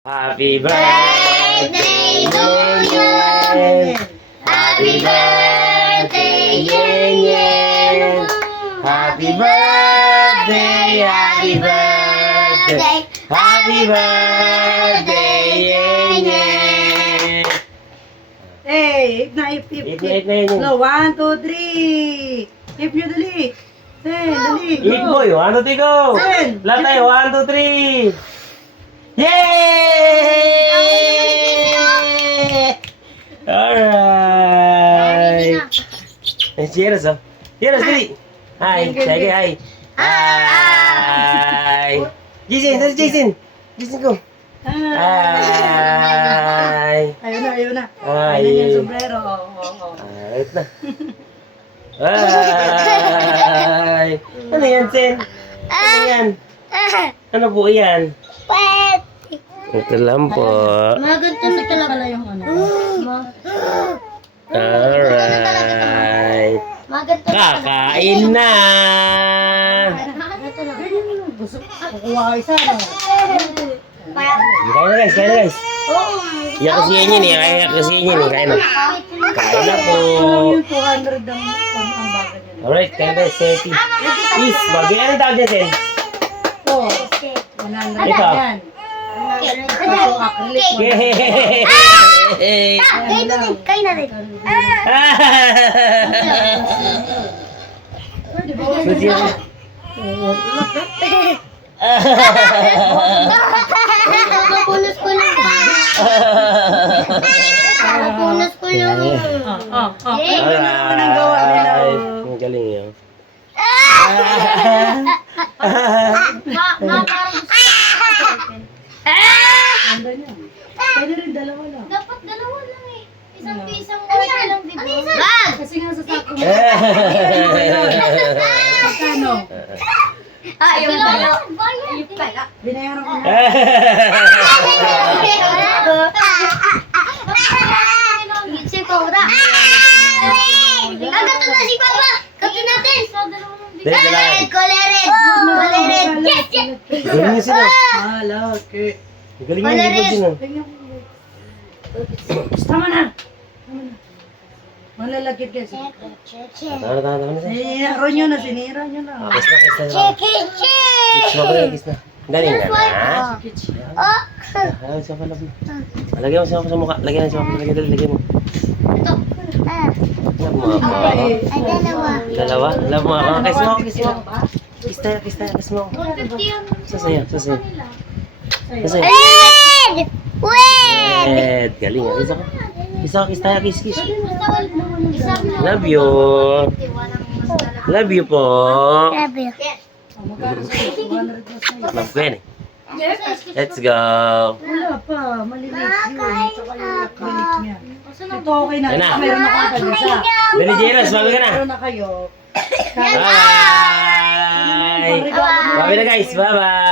Happy birthday to you. Happy birthday, Yen Yen. Happy birthday, happy birthday. Happy birthday, Yen Yen. Hey, if. If na yun. No, 1, 2, 3. If nyo dali. Sen, dali. If boy, 1, 2, 3, go! Sen. Lahat tayo, 1, 2, 3. Yay! Alright. Cheers, oh. Cheers, dali. Hi, sige, hi. Hi. Jason, dali, Jason. Jason, go. Hi. Ayun na. Hi. Ayun yung sombrero. Alright na. Hi. Ano yan, Sen? Ano yan? Ano po yan? Ito lang po. Maganto na talaga yung ano. Alright. Kakain na. Kukuha ka isa, no? Kain na guys. Iyak kasi yan eh. Iyak kasi yan eh. Kain na. Kain na po. Yung 200 ang bagay niya. Alright, kain na. Seti. Is, bagay. Ano tawag niya, Sen? Oh, 100 Ikaw. yan. Kaso acrylic mo. Yay! Kain na rin. Susi yan. Punas ko lang. Punas ko lang. Anong gawa nila? Ang galing yun. Ganda niya. Pwede rin dalawa lang. Dapat dalawa lang eh. Isang pisang wala lang, di ba? Bag! Kasi nga sa sako mo. Eh. Magkano? Yung dalawa. Binayaran ko na. Si Cobra. Agad na si Papa. Kapit natin. Dali, dali. Coleret. Yes, yes. Galing niya sila. Malaki. Galing niya yung din. Tama na. Malalagit kasi. Tama. Sinira nyo na. Kiss na. Kiss mo ba? Kiss na. Galing ka na. Oh. Lagyan siya pala. Lagyan mo siya sa mukha. Lagyan mo. Lagyan mo. Ito. Love mo ako. Dalawa? Love mo ako. Kiss mo. Kiss mo. 150 yan. Sasaya. Red! Red! Ed, galing ah. Kiss ako. Kiss. Isa mo. Love you. Love you po. Grabe. Love ko yan eh. Let's go. Wala pa. Maliliit yun. Tsaka yung acrylic niya. Ito okay na. Yan na. Meron ako agad isa. Benny Jeros, bawi ka na. Meron na kayo. Bye! Bawi na guys. Bye-bye.